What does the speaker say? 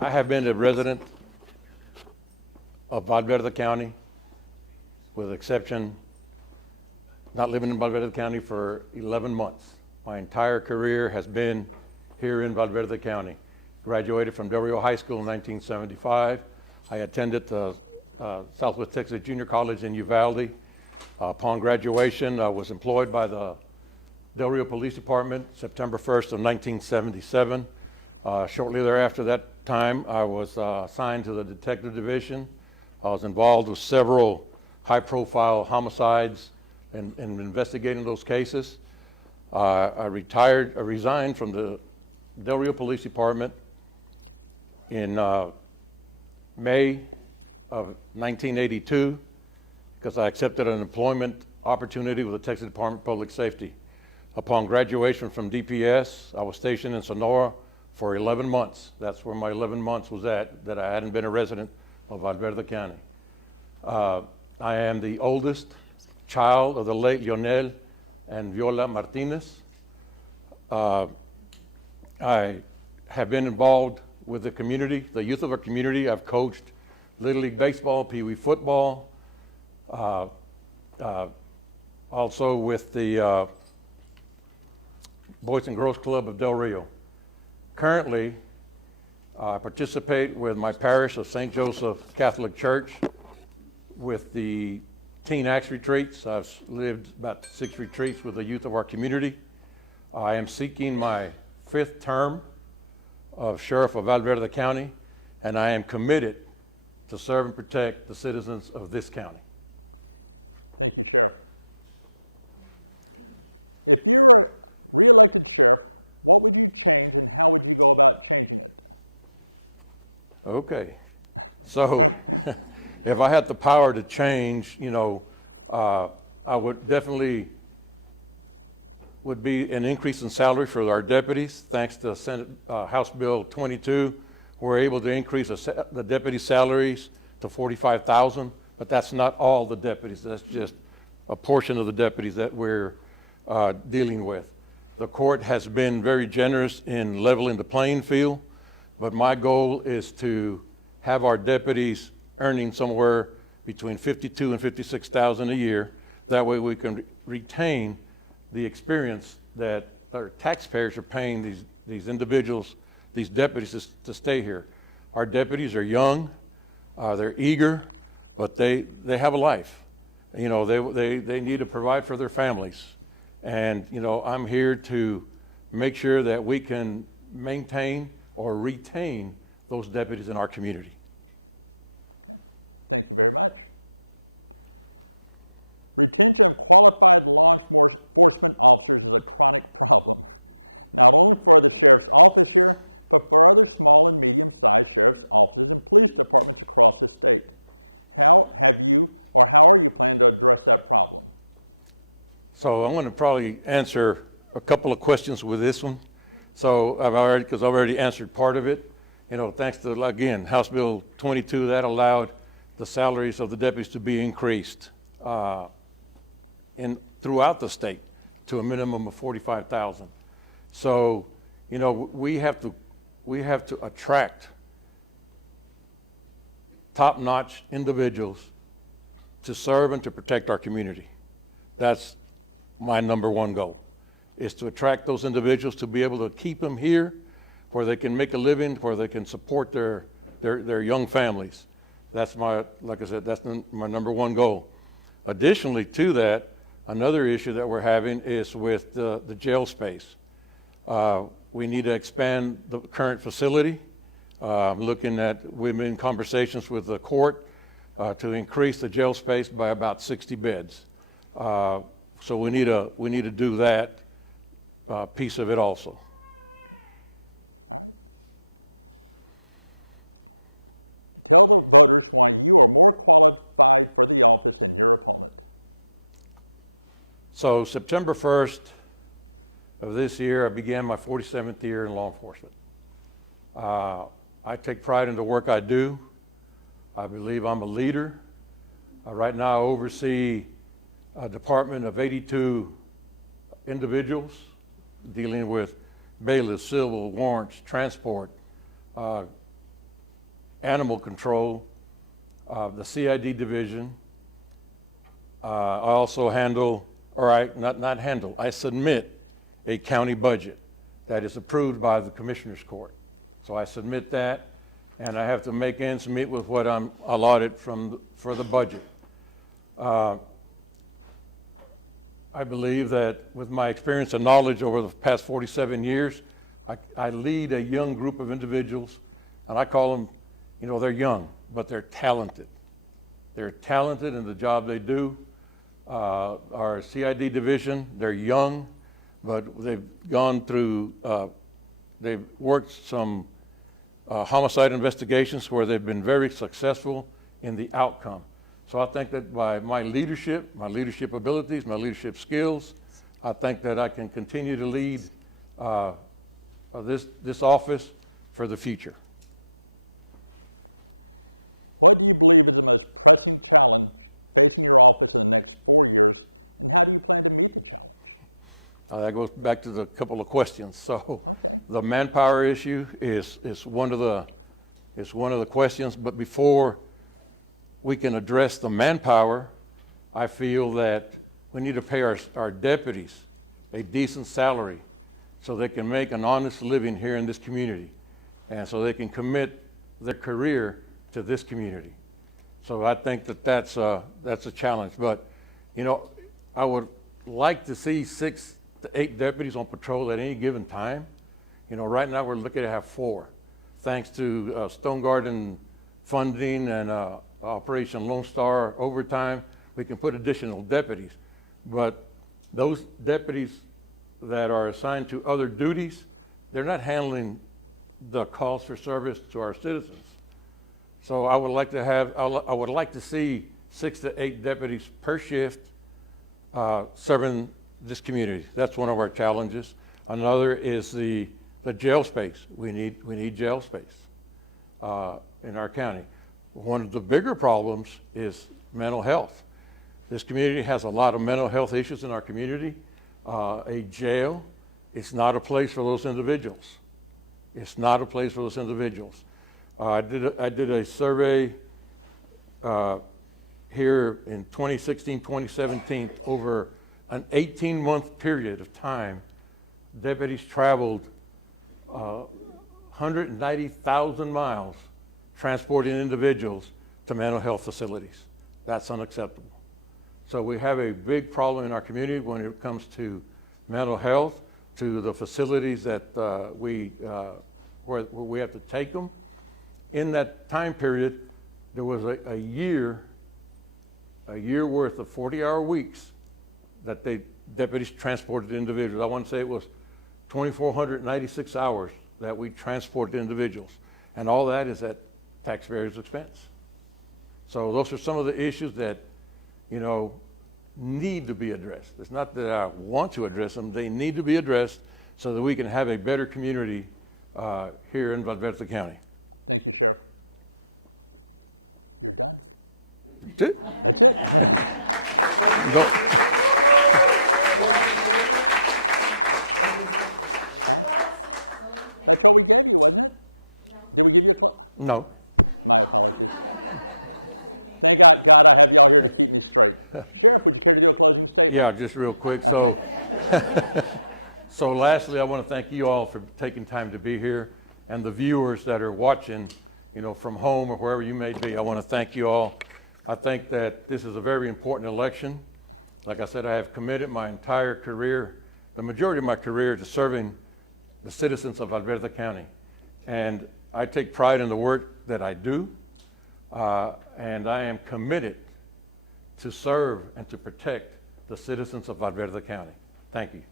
I have been a resident of Valverde County, with exception, not living in Valverde County for 11 months. My entire career has been here in Valverde County. Graduated from Del Rio High School in 1975. I attended the Southwest Texas Junior College in Uvalde. Upon graduation, I was employed by the Del Rio Police Department September 1st of 1977. Shortly thereafter that time, I was assigned to the Detective Division. I was involved with several high-profile homicides and investigating those cases. I resigned from the Del Rio Police Department in May of 1982 because I accepted an employment opportunity with the Texas Department of Public Safety. Upon graduation from DPS, I was stationed in Sonora for 11 months. That's where my 11 months was at, that I hadn't been a resident of Valverde County. I am the oldest child of the late Lionel and Viola Martinez. I have been involved with the community, the youth of our community. I've coached Little League Baseball, Pee Wee football, also with the Boys and Girls Club of Del Rio. Currently, I participate with my parish of St. Joseph Catholic Church with the Teen Acts retreats. I've lived about 6 retreats with the youth of our community. I am seeking my 5th term of Sheriff of Valverde County, and I am committed to serve and protect the citizens of this county. Thank you, Sheriff. If you were re-elected sheriff, what would you change and how would you go about changing it? Okay, so if I had the power to change, I would definitely would be an increase in salary for our deputies. Thanks to Senate House Bill 22, we're able to increase the deputy salaries to $45,000, but that's not all the deputies. That's just a portion of the deputies that we're dealing with. The court has been very generous in leveling the playing field, but my goal is to have our deputies earning somewhere between $52,000 and $56,000 a year. That way we can retain the experience that our taxpayers are paying these individuals, these deputies to stay here. Our deputies are young, they're eager, but they have a life. They need to provide for their families. And I'm here to make sure that we can maintain or retain those deputies in our community. Thank you very much. Retaining a qualified law enforcement officer for the client problem. Not only for the sheriff's office here, but for other small and medium-sized sheriff's offices and police departments across the state. How are you planning to address that problem? So I'm going to probably answer a couple of questions with this one. So I've already answered part of it. Thanks to, again, House Bill 22, that allowed the salaries of the deputies to be increased throughout the state to a minimum of $45,000. So, we have to attract top-notch individuals to serve and to protect our community. That's my number one goal, is to attract those individuals, to be able to keep them here where they can make a living, where they can support their young families. That's like I said, that's my number one goal. Additionally to that, another issue that we're having is with the jail space. We need to expand the current facility. We've been in conversations with the court to increase the jail space by about 60 beds. So we need to do that piece of it also. So September 1st of this year, I began my 47th year in law enforcement. I take pride in the work I do. I believe I'm a leader. Right now I oversee a department of 82 individuals dealing with bailiffs, civil, warrants, transport, animal control, the CID division. I also handle, I submit a county budget that is approved by the Commissioners Court. So I submit that, and I have to make ends meet with what I'm allotted for the budget. I believe that with my experience and knowledge over the past 47 years, I lead a young group of individuals, and I call them, they're young, but they're talented. They're talented in the job they do. Our CID division, they're young, but they've gone through, they've worked some homicide investigations where they've been very successful in the outcome. So I think that by my leadership abilities, my leadership skills, I think that I can continue to lead this office for the future. What do you believe is the most pressing challenge facing your office in the next 4 years? How do you plan to meet the challenge? That goes back to the couple of questions. So the manpower issue is one of the questions, but before we can address the manpower, I feel that we need to pay our deputies a decent salary so they can make an honest living here in this community, and so they can commit their career to this community. So I think that that's a challenge. But I would like to see 6 to 8 deputies on patrol at any given time. Right now we're looking to have 4, thanks to Stone Garden funding and Operation Lone Star overtime. We can put additional deputies, but those deputies that are assigned to other duties, they're not handling the calls for service to our citizens. So I would like to see 6 to 8 deputies per shift serving this community. That's one of our challenges. Another is the jail space. We need jail space in our county. One of the bigger problems is mental health. This community has a lot of mental health issues in our community. A jail is not a place for those individuals. It's not a place for those individuals. I did a survey here in 2016, 2017. Over an 18-month period of time, deputies traveled 190,000 miles transporting individuals to mental health facilities. That's unacceptable. So we have a big problem in our community when it comes to mental health, to the facilities that where we have to take them. In that time period, there was a year worth of 40-hour weeks that deputies transported individuals. I want to say it was 2,496 hours that we transported individuals, and all that is at taxpayers' expense. So those are some of the issues that need to be addressed. It's not that I want to address them; they need to be addressed so that we can have a better community here in Valverde County. That's it. No. Yeah, just real quick. So lastly, I want to thank you all for taking time to be here, and the viewers that are watching, from home or wherever you may be. I want to thank you all. I think that this is a very important election. Like I said, I have committed my entire career, the majority of my career, to serving the citizens of Valverde County. And I take pride in the work that I do, and I am committed to serve and to protect the citizens of Valverde County. Thank you.